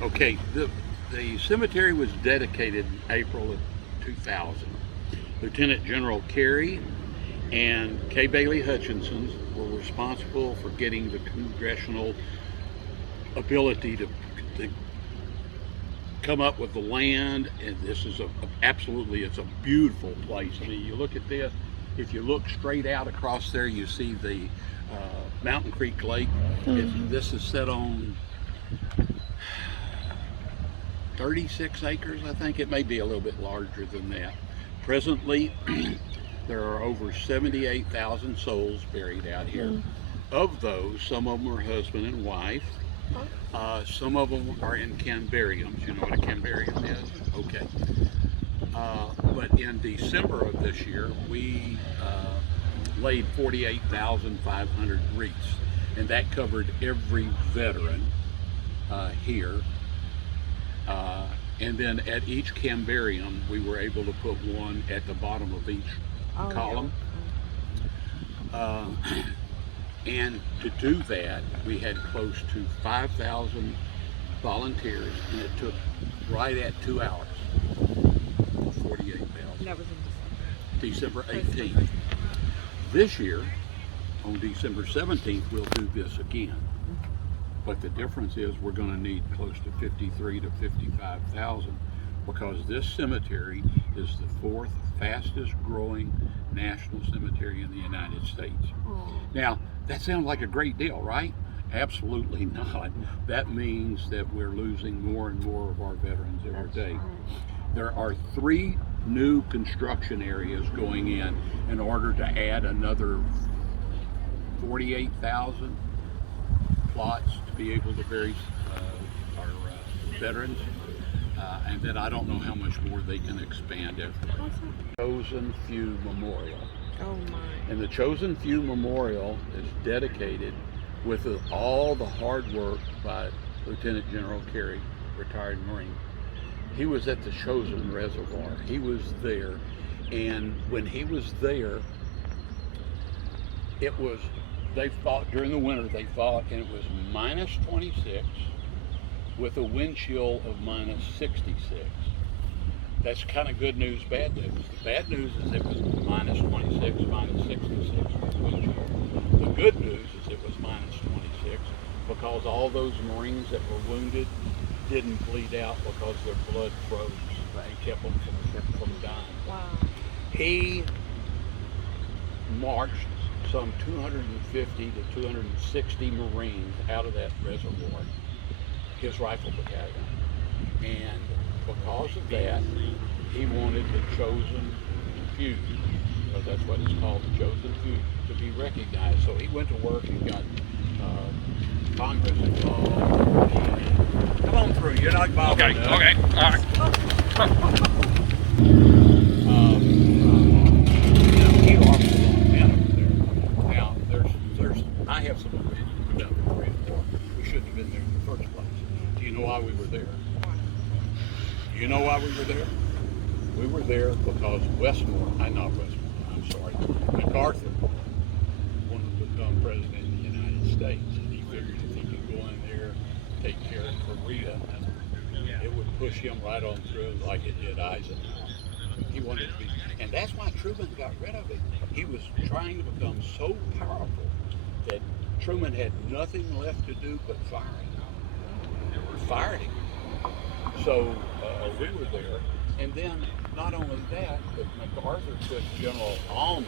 Okay, the cemetery was dedicated in April of 2000. Lieutenant General Carey and K. Bailey Hutchinson were responsible for getting the congressional ability to come up with the land, and this is absolutely, it's a beautiful place. I mean, you look at this, if you look straight out across there, you see the Mountain Creek Lake. This is set on 36 acres, I think. It may be a little bit larger than that. Presently, there are over 78,000 souls buried out here. Of those, some of them are husband and wife. Some of them are in canbariums. You know what a canbarium is? Okay. But in December of this year, we laid 48,500 wreaths, and that covered every veteran here. And then at each cambarium, we were able to put one at the bottom of each column. And to do that, we had close to 5,000 volunteers, and it took right at 2 hours. 48,000. That was in December 18th. This year, on December 17th, we'll do this again. But the difference is we're going to need close to 53 to 55,000, because this cemetery is the 4th fastest growing national cemetery in the United States. Now, that sounds like a great deal, right? Absolutely not. That means that we're losing more and more of our veterans every day. There are 3 new construction areas going in order to add another 48,000 plots to be able to bury our veterans. And then I don't know how much more they can expand after. Chosen Few Memorial. Oh my. And the Chosen Few Memorial is dedicated with all the hard work by Lieutenant General Carey, retired Marine. He was at the Chosen Reservoir. He was there. And when he was there, they fought during the winter, and it was minus 26 with a wind chill of minus 66. That's kind of good news, bad news. The bad news is it was minus 26, minus 66 with wind chill. The good news is it was minus 26 because all those Marines that were wounded didn't bleed out because their blood froze and kept them from dying. Wow. He marched some 250 to 260 Marines out of that reservoir, his rifle battalion. And because of that, he wanted the Chosen Few, because that's what it's called, the Chosen Few, to be recognized. So he went to work and got Congress involved. And, come on through, you're not involved. Okay, okay, all right. He offered a lot of men over there. Now, I have some opinions about the Marine Corps. We shouldn't have been there in the first place. Do you know why we were there? Do you know why we were there? We were there because I'm sorry, MacArthur wanted to become president of the United States, and he figured if he could go in there, take care of Korea, it would push him right on through like it did Eisenhower. He wanted to be, and that's why Truman got rid of it. He was trying to become so powerful that Truman had nothing left to do but fire him. They fired him. So we were there, and then not only that, but MacArthur put General Almond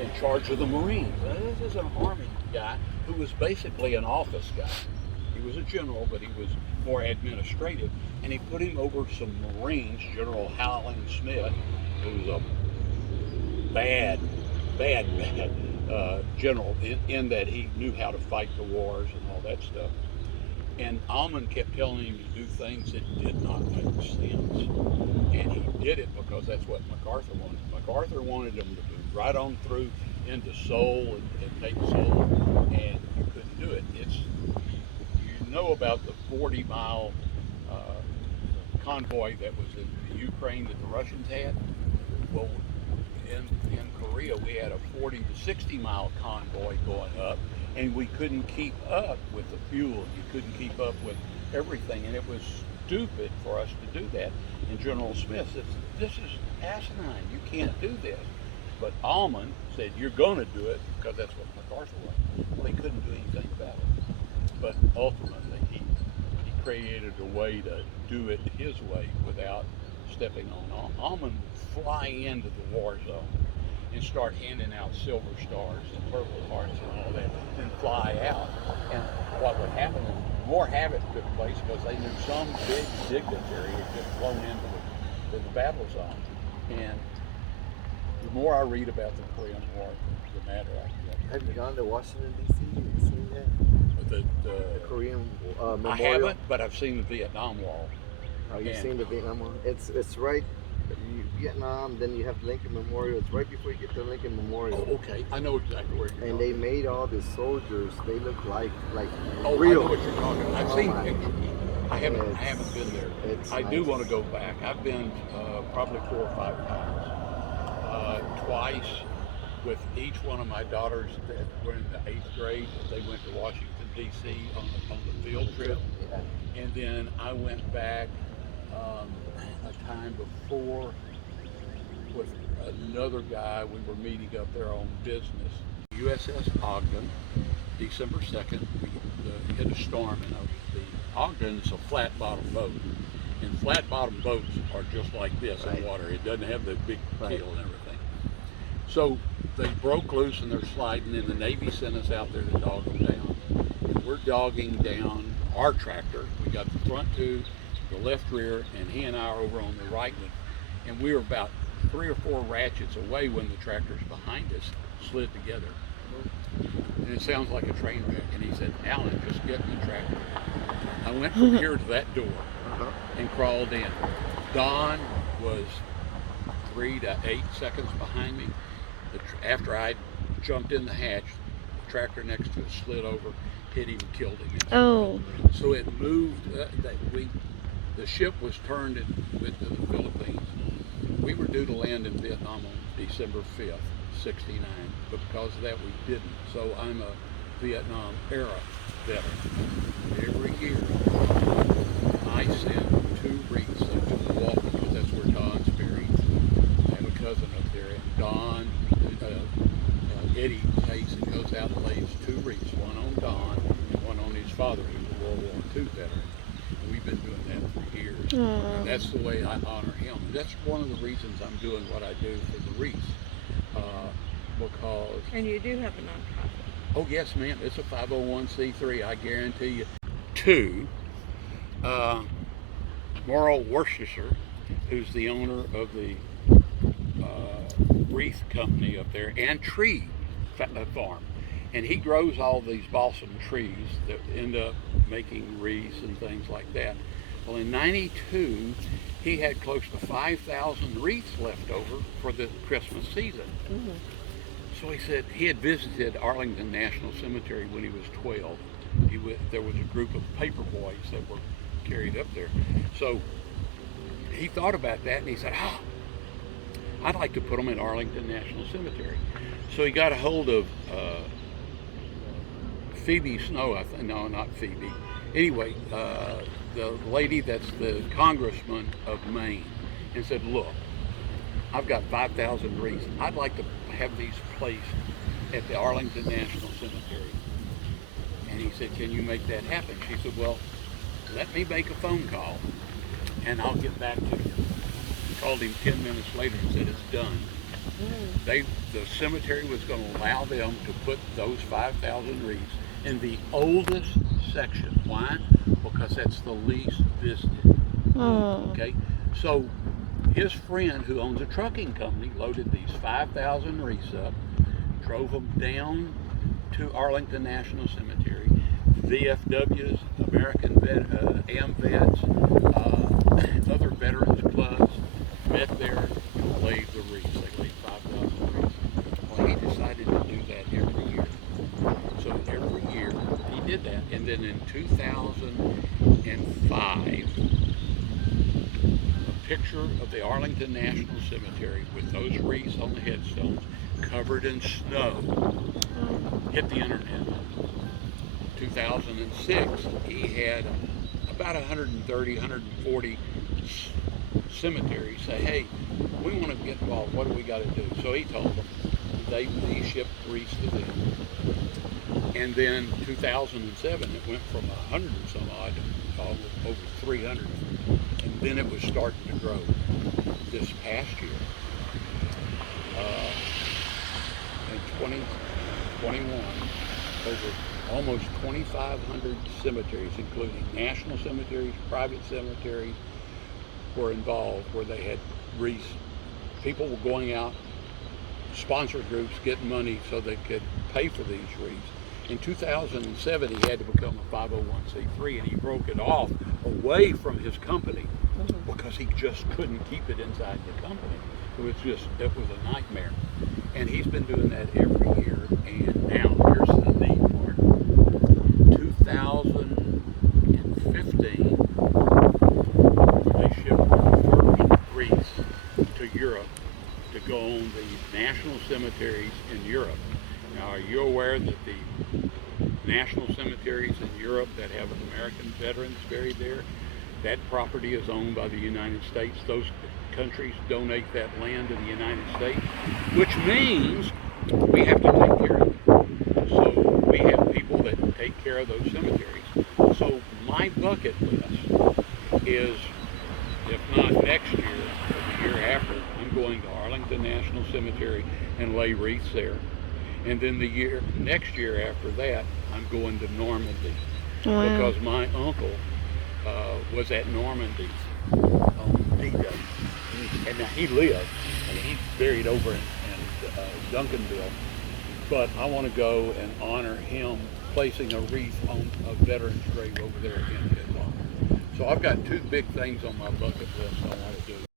in charge of the Marines. Now, this is an Army guy who was basically an office guy. He was a general, but he was more administrative, and he put him over some Marines, General Howland Smith, who was a bad general in that he knew how to fight the wars and all that stuff. And Almond kept telling him to do things that did not make sense. And he did it because that's what MacArthur wanted. MacArthur wanted him to move right on through into Seoul and take Seoul, and you couldn't do it. You know about the 40-mile convoy that was in the Ukraine that the Russians had? Well, in Korea we had a 40 to 60-mile convoy going up, and we couldn't keep up with the fuel. You couldn't keep up with everything, and it was stupid for us to do that. And General Smith said, "This is asinine. You can't do this." But Almond said, "You're going to do it because that's what MacArthur wanted." Well, he couldn't do anything about it. But ultimately, he created a way to do it his way without stepping on. Almond would fly into the war zone and start handing out silver stars and purple hearts and all that, then fly out. And what would happen is more havoc took place because they knew some big dignitary had just flown into the battle zone. And the more I read about the Korean War, the madder I get. Have you gone to Washington, D.C.? Have you seen that? The Korean Memorial? I haven't, but I've seen the Vietnam Wall. Oh, you've seen the Vietnam Wall? It's right, Vietnam, then you have Lincoln Memorial. It's right before you get to Lincoln Memorial. Oh, okay. I know exactly where you're And going. they made all the soldiers, they look like Oh, real. I know what you're talking about. I've seen pictures. I haven't been there. I do nice. want to go back. I've been probably 4 or 5 times. Twice with each one of my daughters that were in the 8th grade. They went to Washington, D.C. on the field trip. Yeah. And then I went back a time before with another guy. We were meeting up there on business. USS Ogden, December 2nd, we hit a storm, and the Ogden is a flat bottom boat. And flat bottom boats are just like this in water. It doesn't have the big keel and everything. So they broke loose and they're sliding, and the Navy sent us out there to dog them down. And we're dogging down our tractor. We got the front two, the left rear, and he and I are over on the right one. And we were about 3 or 4 ratchets away when the tractors behind us slid together. And it sounds like a train wreck. And he said, "Alan, just get in the tractor." I went from here to that door and crawled in. Don was 3 to 8 seconds behind me. After I jumped in the hatch, the tractor next to it slid over, hit him, killed him. Oh. So it moved. The ship was turned and went to the Philippines. We were due to land in Vietnam on December 5th, '69, but because of that we didn't. So I'm a Vietnam era veteran. Every year I send 2 wreaths up to Milwaukee because that's where Don's buried. I have a cousin up there, and Don, Eddie takes and goes out and lays 2 wreaths, one on Don and one on his father, who's a World War II veteran. And we've been doing that for years. And that's the way I honor him. And that's one of the reasons I'm doing what I do for the wreaths. Because... And you do have a nonprofit. Oh, yes, ma'am. It's a 501c3, I guarantee you. 2, Morrow Worcestershire, who's the owner of the wreath company up there, and tree farm. And he grows all these balsam trees that end up making wreaths and things like that. Well, in '92, he had close to 5,000 wreaths left over for the Christmas season. Mm-hmm. So he said he had visited Arlington National Cemetery when he was 12. There was a group of paper boys that were carried up there. So he thought about that and he said, I'd like to put them in Arlington National Cemetery. So he got a hold of Phoebe Snow, no, not Phoebe. Anyway, the lady that's the congressman of Maine, and said, "Look, I've got 5,000 wreaths. I'd like to have these placed at the Arlington National Cemetery." And he said, "Can you make that happen?" She said, "Well, let me make a phone call and I'll get back to you." Called him 10 minutes later and said it's done. The cemetery was going to allow them to put those 5,000 wreaths in the oldest section. Why? Because that's the least visited. Okay, so his friend who owns a trucking company loaded these 5,000 wreaths up, drove them down to Arlington National Cemetery. VFWs, American AMVETs, other veterans clubs met there and laid the wreaths. They laid 5,000 wreaths. Well, he decided to do that every year. So every year he did that. And then in 2005, a picture of the Arlington National Cemetery with those wreaths on the headstones covered in snow hit the internet. 2006, he had about 130, 140 cemeteries say, hey, we want to get involved. What do we got to do? So he told them. He shipped wreaths to them. And then 2007, it went from 100 and some odd to over 300. And then it was starting to grow this past year. In 2021, over almost 2,500 cemeteries, including national cemeteries, private cemeteries, were involved where they had wreaths. People were going out, sponsor groups getting money so they could pay for these wreaths. In 2007, he had to become a 501c3, and he broke it off away from his company because he just couldn't keep it inside the company. It was a nightmare. And he's been doing that every year. And now, here's the neat part. 2015, they shipped the first wreaths to Europe to go on the national cemeteries in Europe. Now, are you aware that the national cemeteries in Europe that have American veterans buried there, that property is owned by the United States? Those countries donate that land to the United States, which means we have to take care of it. So we have people that take care of those cemeteries. So my bucket list is, if not next year, but the year after, I'm going to Arlington National Cemetery and lay wreaths there. And then next year after that, I'm going to Normandy. Wow. Because my uncle was at Normandy on D-Day. And now he lived, and he's buried over in Duncanville. But I want to go and honor him placing a wreath on a veteran's grave over there in his honor. So I've got two big things on my bucket list I want to do.